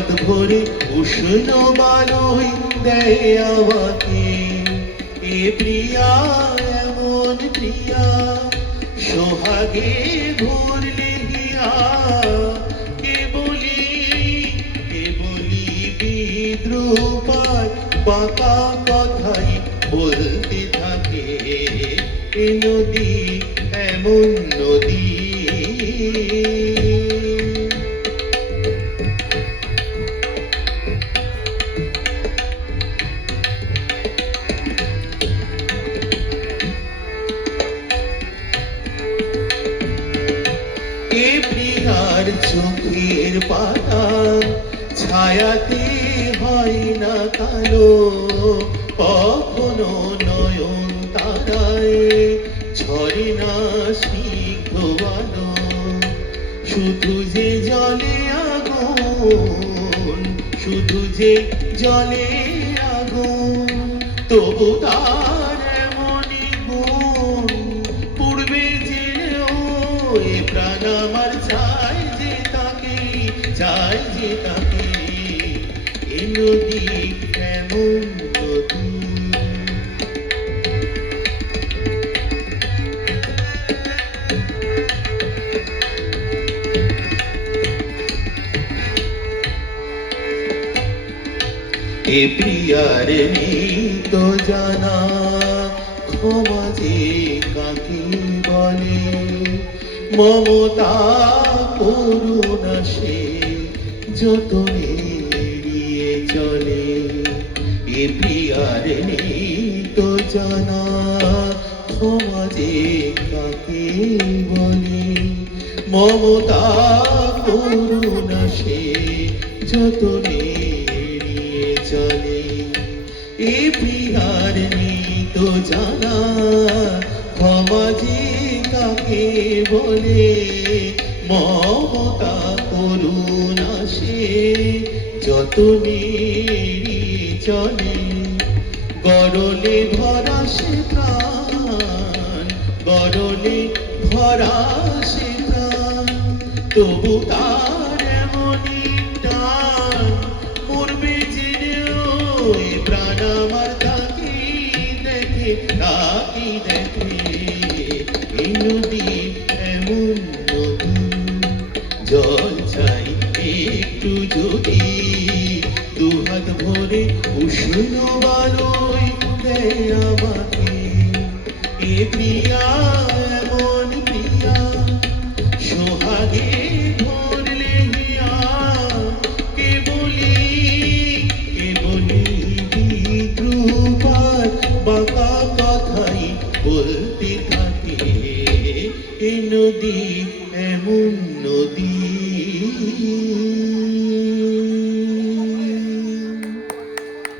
দুহাত ভরে উষ্ণ বালুই দেয় আমাকে। এ প্রিয়া এমন প্রিয়া, সোহাগে ভরলে হিয়া। কে বলি বিদ্রুপার বাঁকা কথাই বলতে থাকে। এ নদী এমন নদী। এ প্রিয়ার চোখের পাতা ছায়াতে হয় না কালো, কখনো নয়ন তারায় ঝরে না স্নিগ্ধ আলো। শুধু যে জলে আগুন, শুধু যে জলে আগুন, তবু তার এমনই গুণ পূর্বে জেনেও এ প্রাণ আমার চাই যে তাকে, চাই যে তাকে। এ নদী এমন নদী। এ প্রিয়ার নিত জানা ক্ষমা যে কাকে বলে, মমতা করুণা সে যতনে এড়িয়ে চলে। এ প্রিয়ার নিত জানা ক্ষমা যে কাকে বলে, মমতা করুণা সে যতনে চলে। এ প্রিয়ার নিত জানা ক্ষমা যে কাকে বলে, মমতা করুণা সে যতনে চলে। গরলে ভরা সে প্রাণ, গরলে ভরা সে প্রাণ, তবু তার এমনই টান মরবে জেনেও এ প্রাণ আমার তাকে দেখে, তাকে দেখে। এই নদী এমন নদী, জল চাই একটু যদি দুহাত ভরে উষ্ণ বালুই দেয় আমাকে। এ প্রিয়া এমন প্রিয়া, সোহাগে ভরলে হিয়া। কে বলি বিদ্রুপার বাঁকা কথাই বলতে থাকে। এ নদী এমন নদী।